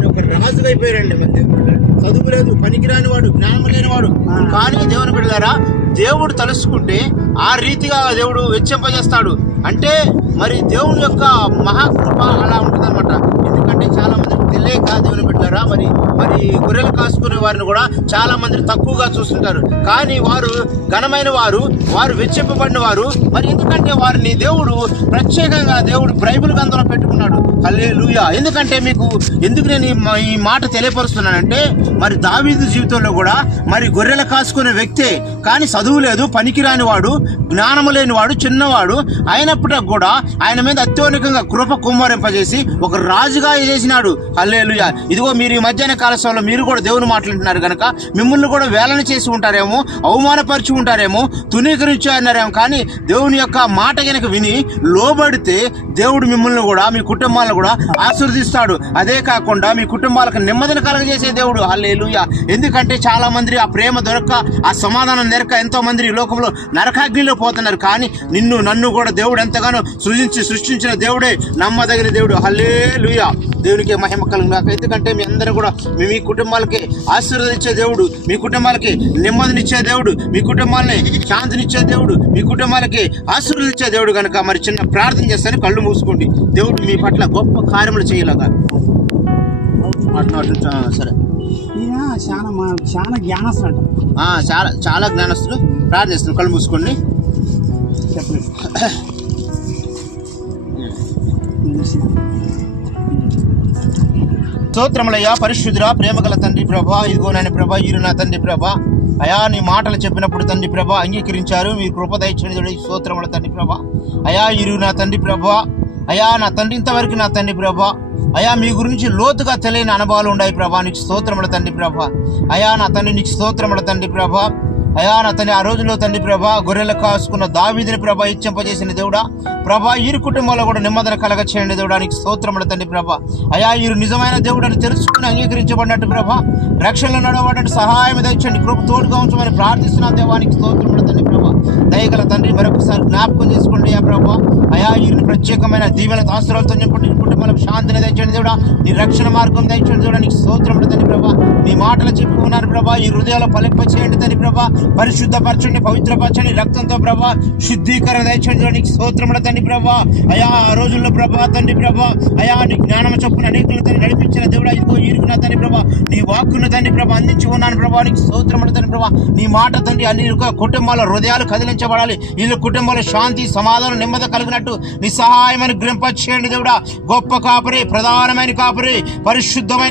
మరి ఒక రాజుగా అయిపోయారండి. మన దేవుడు చదువు లేదు, పనికిరాని వాడు, జ్ఞానం లేనివాడు. కానీ దేవుని బిడ్డలారా, దేవుడు తలుసుకుంటే ఆ రీతిగా దేవుడు వెచ్చింపజేస్తాడు. అంటే మరి దేవుని యొక్క మహాకృప అలా ఉంటుందన్నమాట. ఎందుకంటే చాలా మంది తెలియక దేవుని బిడ్డలారా, మరి గొర్రెలు కాసుకునే వారిని కూడా చాలా మంది తక్కువగా చూస్తుంటారు. కానీ వారు ఘనమైన వారు, వారు వెచ్చింపబడిన వారు. మరి ఎందుకంటే వారిని దేవుడు ప్రత్యేకంగా దేవుడు బైబిల్ గ్రంథంలో పెట్టుకున్నాడు. హల్లెలూయా. ఎందుకంటే ఎందుకు నేను ఈ మాట తెలియపరుస్తున్నానంటే, మరి దావీదు జీవితంలో కూడా మరి గొర్రెలు కాసుకునే వ్యక్తే, కానీ చదువు లేదు, పనికిరాని వాడు, జ్ఞానము లేని వాడు, చిన్నవాడు అయినప్పటికీ కూడా ఆయన మీద అత్యధికంగా కృప కుమ్మరింపజేసి ఒక రాజుగా చేసినాడు. హల్లెలూయా. ఇదిగో మీరు ఈ మధ్యాహ్న కాలశంలో మీరు కూడా దేవుని మాట్లాడుతున్నారు కనుక మిమ్మల్ని కూడా వేలన చేసి ఉంటారేమో, అవమానపరిచి ఉంటారేమో, తునీకరించి అన్నారేమో. కానీ దేవుని యొక్క మాట కనుక విని లోబడితే దేవుడు మిమ్మల్ని కూడా, మీ కుటుంబాలను కూడా ఆశీర్వదిస్తాడు. అదే కాకుండా మీ కుటుంబాలకు నెమ్మదిని కలగజేసే దేవుడు. హల్లెలూయా. ఎందుకంటే చాలా మంది ఆ ప్రేమ దొరక్క, ఆ సమాధానం దొరక్క ఎంతో మంది ఈ లోకంలో నరకాగ్నిలో పోతున్నారు. కానీ నన్ను కూడా దేవుడు ఎంతగానో సృష్టించిన దేవుడే నమ్మదగిన దేవుడు. హల్లెలూయా. దేవునికి మహిమ కలుగును గాక. ఎందుకంటే మీ అందరూ కూడా మీ కుటుంబాలకి ఆశీర్వదించే దేవుడు, మీ కుటుంబాలకి నెమ్మదినిచ్చే దేవుడు, మీ కుటుంబాలని శాంతినిచ్చే దేవుడు, మీ కుటుంబాలకి ఆశీర్వదించే దేవుడు కనుక మరి చిన్న ప్రార్థన చేస్తాను. కళ్ళు మూసుకోండి. దేవుడు మీ పట్ల గొప్ప కార్యములు చేయలేగా. సరే, చాలా జ్ఞానస్తుడు, చాలా జ్ఞానస్తుడు. ప్రార్థన చేస్తాను. కళ్ళు మూసుకోండి. చెప్పండి. స్తోత్రములయ్యా, పరిశుద్ధుడా, ప్రేమగల తండ్రి ప్రభా. ఇదిగో నాయన ప్రభా, ఈరు నా తండ్రి ప్రభా. అయా నీ మాటలు చెప్పినప్పుడు తండ్రి ప్రభా అంగీకరించారు. మీరు కృప దయచేయండి. స్తోత్రముల తండ్రి ప్రభా. అయా ఈరు నా తండ్రి ప్రభా. అయా నా తండ్రి ఇంతవరకు నా తండ్రి ప్రభా. అయా మీ గురించి లోతుగా తెలియని అనుభవాలు ఉన్నాయి ప్రభా. నీకు స్తోత్రముల తండ్రి ప్రభా. అయా నా తండ్రి నీకు స్తోత్రముల తండ్రి ప్రభా. అయా నా తండ్రి, ఆ రోజుల్లో తండ్రి ప్రభా గొర్రెలు కాసుకున్న దావీదుని ప్రభా ఇచ్చింపజేసిన దేవుడా ప్రభా, ఈరు కుటుంబంలో కూడా నెమ్మదిని కలగ చేయండి దేవుడా. నీకు స్తోత్రముల తండ్రి ప్రభా. అయా ఈరు నిజమైన దేవుడు అని తెలుసుకుని అంగీకరించబడినట్టు ప్రభా, రక్షణలో నడవబడినట్టు సహాయం దయచేయండి. కృప తోడుగా ఉంచమని ప్రార్థిస్తున్నా దేవానికి స్తోత్రముల తండ్రి ప్రభా. దయగల తండ్రి మరొకసారి జ్ఞాపకం చేసుకోండి అయ్యా ప్రభా. అయా ఈరుని ప్రత్యేకమైన దీవెన ఆస్తులతో చెప్పండి. కుటుంబాలకు శాంతిని దయచేయండి దేవుడా. నీ రక్షణ మార్గం దయచేయండి దేవుడా. నీకు స్తోత్రముల తండ్రి ప్రభా. నీ మాటలు చెప్పుకున్నారు ప్రభా. ఈ హృదయాలు ఫలింప చేయండి తండ్రి ప్రభా. పరిశుద్ధపరచండి, పవిత్రపరచండి, రక్తంతో ప్రభా శుద్ధీకరణ దయచేయండి. నీకు స్తోత్రముల తండ్రి ప్రభా. అయా ఆ రోజుల్లో ప్రభా తండ్రి ప్రభా, అయా నీ జ్ఞానం చొప్పున అనేకులు తండ్రి నడిపించిన దేవుడా. ఇదిగో ఈరుకున్న తండ్రి ప్రభా, నీ వాక్కున్న తండ్రి ప్రభా అందించి ఉన్నాను ప్రభా. నీకు స్తోత్రముల తండ్రి ప్రభా. నీ మాట తండ్రి అన్ని కుటుంబాల హృదయాలు కదిలించబడాలి. వీళ్ళ కుటుంబంలో శాంతి, సమాధానం, నెమ్మది కలిగినట్టు నీ సహాయమని గ్రహింపచేయండి దేవుడా. గొప్ప కాపరి, ప్రధానమైన కాపరి, పరిశుద్ధమైన